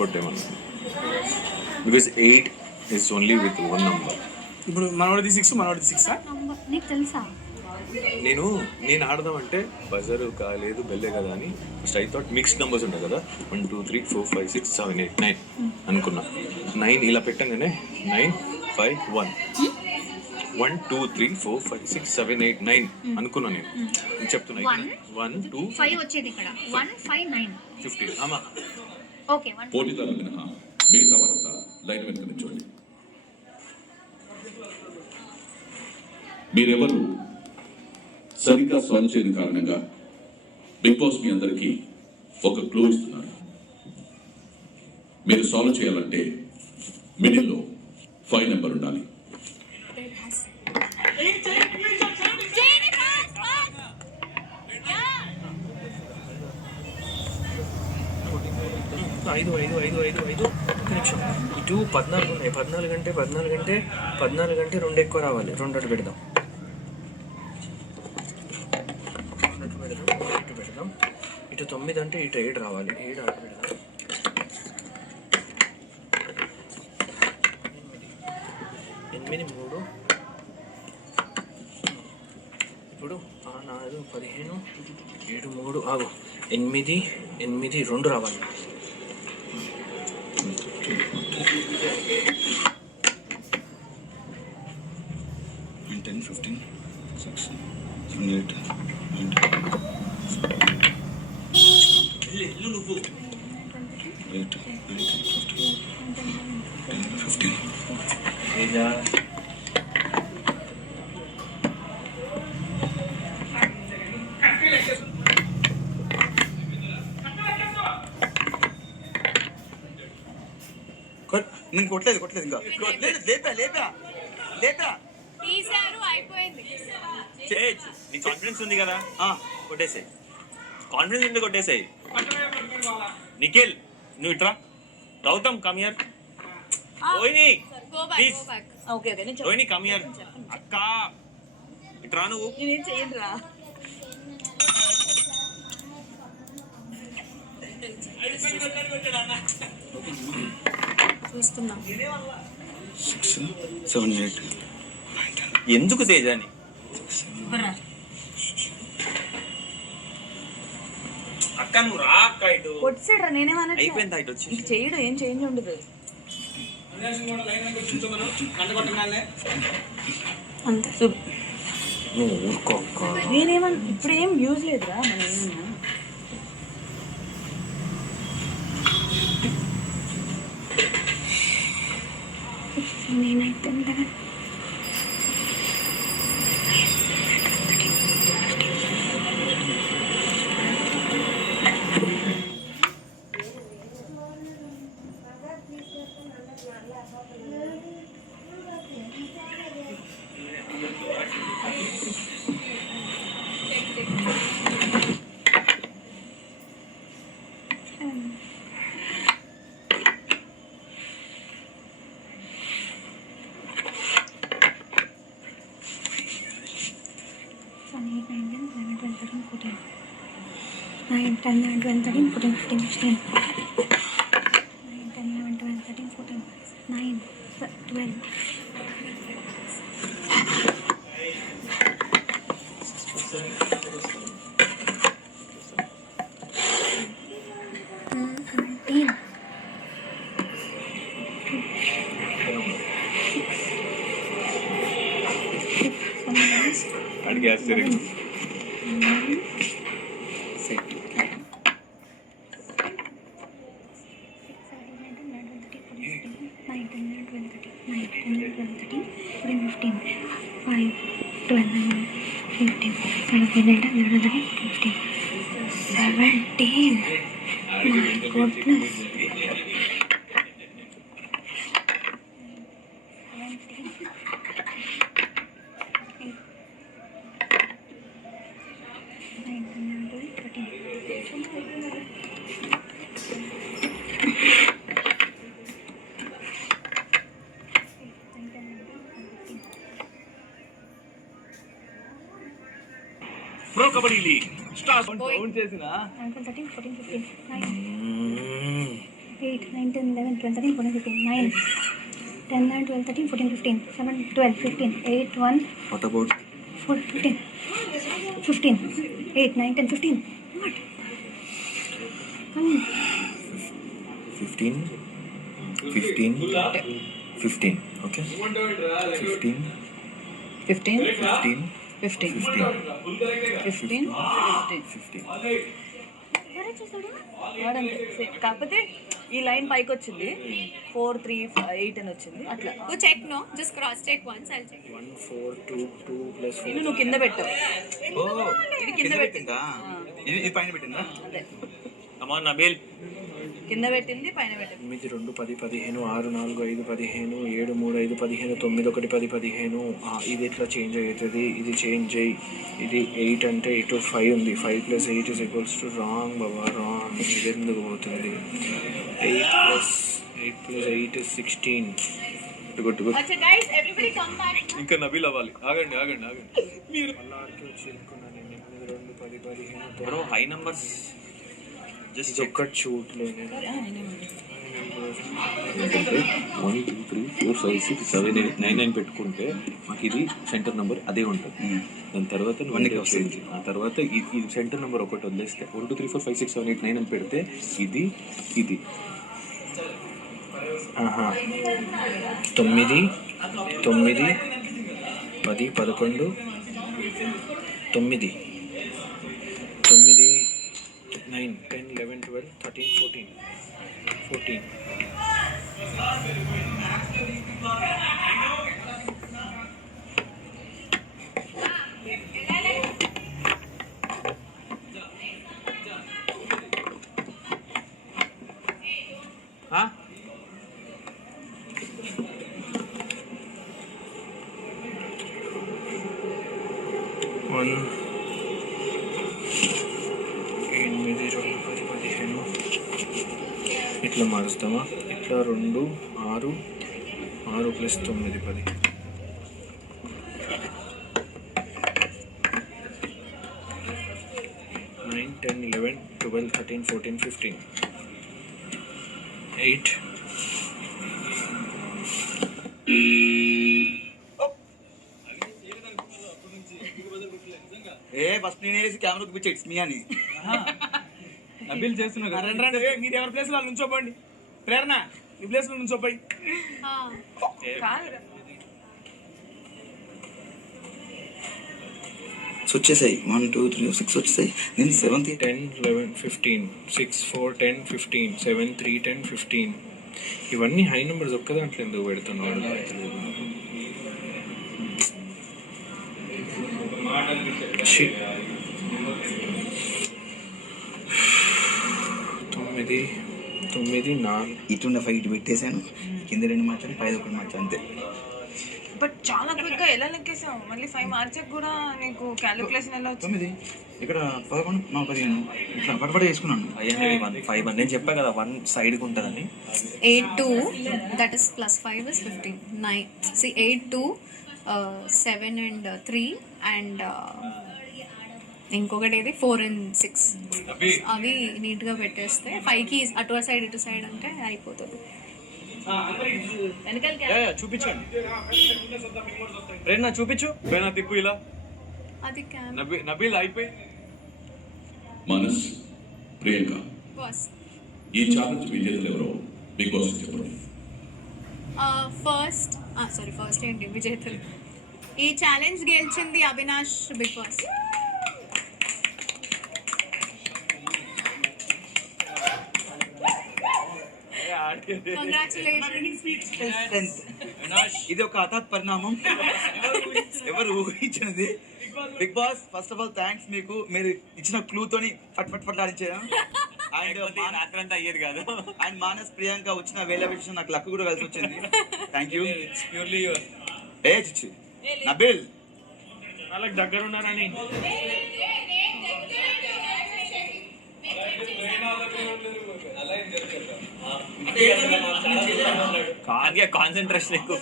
కొట్టేమన్నా because 8 is only with 1 number. ఇప్పుడు మనోడిది 6 మనోడిది 6 నీకు తెలుసా? నేను ఆడదాం అంటే బజర్ కాలేదు బెల్లే కదా అని first I thought mixed numbers ఉంటాయి కదా 1 2 3 4 5 6 7 8 9 అనుకున్నా. 9 ఇలా పెట్టంగానే 9 5 1 1 2 3 4 5 6 7 8 9 అనుకున్నా. నేను చెప్తున్నా 1 2 5 వచ్చేది ఇక్కడ 1 5 9 15. ఆమా ఓకే 1 పోటీదారులు మినహా మిగతా వారంతా లైన్ వెనుక నిల్చోండి. మీరెవరు సరిగ్గా సాల్వ్ చేయని కారణంగా బిగ్ బాస్ మీ అందరికీ ఒక క్లూ ఇస్తున్నారు. మీరు సాల్వ్ చేయాలంటే మిడిల్లో 5 నెంబర్ ఉండాలి. ఐదు ఐదు ఐదు ఐదు ఐదు ఒక నిమిషం. ఇటు 14 ఉన్నాయి. 14 అంటే 2 ఎక్కువ రావాలి. 2 అటు పెడదాం. ఇటు పెడదాం. ఇటు 9 అంటే ఇటు 7 రావాలి. 7 అటు పెడదాం. 8 3 ఇప్పుడు 4 15 7 3 ఆగు 8 2 రావాలి. 10 15 6 7 8 నువ్వు 8 15 నేను కొట్టలేదు ఇంకా లేపా తీశారు అయిపోయింది. నీ కాన్ఫిడెన్స్ ఉంది కదా కొట్టేసాయి. కాన్ఫిడెన్స్ ఉంది కొట్టేసాయి. నిఖిల్ నువ్వు ఇట్రా. Gautam come here. Rohini please. Rohini come here. అక్క ఇట్రా. నువ్వు నేనేం చేయను రా. చూస్తున్నా 6 7 8 ఎందుకు తేజాని అక్క నువ్వు రా. అక్క ఇటు కొట్టాడు రా. నేనేమన్నా అయిపోయింది. ఇటు వచ్చి చేయడం ఏం చేంజ్ ఉండదు. అంతే. నువ్వు ఊరుకో. నేనేమన్నా ఇప్పుడు ఏం యూజ్ లేదురా. మనం ఏమన్నా నేనైతే Nine, 10, 11, 12, 13, 14, 15, 16. 9, 10, 11, 12, 13, 14, 9, 12. అడిగేస్తారు. My goodness. Pro kabaddi league start. Count చేసినా 13, 14, 15, 9, 8, 9, 10, 12, 13, 14, 15, 9, 10, 11, 12, 13, 14, 15, 7, 12, 15, 8, 1, what about 4, 15, 15, 8, 9, 10, 15. What? Come on. 15, 15, okay? 15, 15 15, 15 15, 15 15. ఎవరు చూసాడు? వాడంతే సేమ్. కాకపోతే ఈ లైన్ పైకి వచ్చింది 4 3 8 అని వచ్చింది అట్లా. You check, no? Just cross check once. I'll check. 1, 4, 2, 2 plus 4. ఇది నువ్వు కింద పెట్టావు. ఓ ఇది కింద పెట్టింది. పెట్టిందా ఇది పైన పెట్టిందా అదే అమ్మా నబీల్ కింద పెట్టింది పైన పెట్టింది. 9, 2, 10, 15, 6, 4, 5, 15, 7, 3, 5, 15, 9, 1, 10, 15. ఇది ఎట్లా చేంజ్ అవుతుంది? ఇది చేంజ్ అయ్యి ఇది 8 అంటే ఇటు 5 ఉంది. 5 + 8 = రాంగ్ బాబా, రాంగ్. ఇది ఎందుకు పోతుంది? 8 + 8 is 16. Good. Okay, guys, everybody come back. ఇంకా నబీల్ అవ్వాలి. ఆగండి మీరు మళ్ళీ వచ్చి ఇరుక్కున్నాను. 8, 2, 10, 15, బ్రో హై నంబర్స్ జస్ట్ ఇది ఒక్కటి చూడలేదు. 1, 2, 3, 4, 5, 6, 7, 8, 9 అని పెట్టుకుంటే మాకు ఇది సెంటర్ నెంబర్ అదే ఉంటుంది. దాని తర్వాత వన్కి వస్తుంది. ఆ తర్వాత ఇది సెంటర్ నెంబర్ ఒకటి వదిలేస్తే 1, 2, 3, 4, 5, 6, 7, 8, 9 అని పెడితే ఇది 9, 9, 10, 11, 9, 9, 10, 11, 12, 13, 14. One, 8, 2, 10, 15. ఇట్లా మారుస్తామా? ఇట్లా 2, 6, 6 + 9, 10. Nine, 10, 11, 12, 13, 14, 15. 8. ఫస్ట్ నేను వేసి కెమెరా చూపించేట్స్ మీ అని నబీల్ చేస్తున్నా కదా. మీరు ఎవరి ప్లేస్ వాళ్ళు నుంచోపోండి. ప్రేరణ మీ ప్లేస్ లో నుంచోపోయి. వచ్చేసాయి 1 2 3 6 వచ్చేసాయి. నేను 7th 10, 11, 15, 6, 4, 10, 15, 7, 3, 10, 15. ఇవన్నీ హై నెంబర్స్ ఒక్క దాంట్లో ఎందుకు పెడుతున్నాడు? 9, 4. ఇటు 5 ఇటు పెట్టేశాను. కింద 2 మార్చాను, పైన 1 మార్చాను అంతే. బట్ చాలా క్విక్ గా ఎలా లెక్కేసావు? మళ్ళీ 5 మార్చక్ కూడా నీకు క్యాలిక్యులేషన్ ఎలా వచ్చింది? 9 ఇక్కడ 11 15 ఇట్లా పటపట చేసుకున్నాను. 5 నేను చెప్పా కదా 1 సైడ్కి ఉంటుందని. 8, 2, that is +5 is 15. 9. See, 8, 2, 7 and 3 and ఇంకొకటి ఏది 4 and 6. అవి నీట్గా పెట్టేస్తే 5కి అటు సైడ్ ఇటు సైడ్ అంటే అయిపోతుంది. వెనకాలకి చూపించండి ప్రేరణ, చూపించు. పైన తిప్పు ఇలా. అది క్యామ్ నబీల్ అయిపోయి. మనస్, ప్రియాంక, బాస్. ఈ ఛాలెంజ్ విజేతలు ఎవరో బిగ్ బాస్ చెప్పరు. ఫస్ట్ ఏంటి విజేతలు? ఈ ఛాలెంజ్ గెలిచింది అవినాష్ బిగ్ బాస్. Congratulations. ఇది ఒక హఠాత్ పరిణామం. ఎవరు ఊహించినది? Bigg Boss first of all thanks మీకు. మీరు ఇచ్చిన క్లూతోని ఫట్ ఆడించాను. రాత్రంతా అయ్యేది కాదు. అండ్ మానస్, ప్రియాంక వచ్చిన వేల విషయం నాకు లక్ కూడా కలిసి వచ్చింది. Thank you. ఏ చిచ్చి నబీల్ వాళ్ళకి దగ్గర ఉన్నారని. కాన్సన్ట్రేషన్ ఎక్కువ.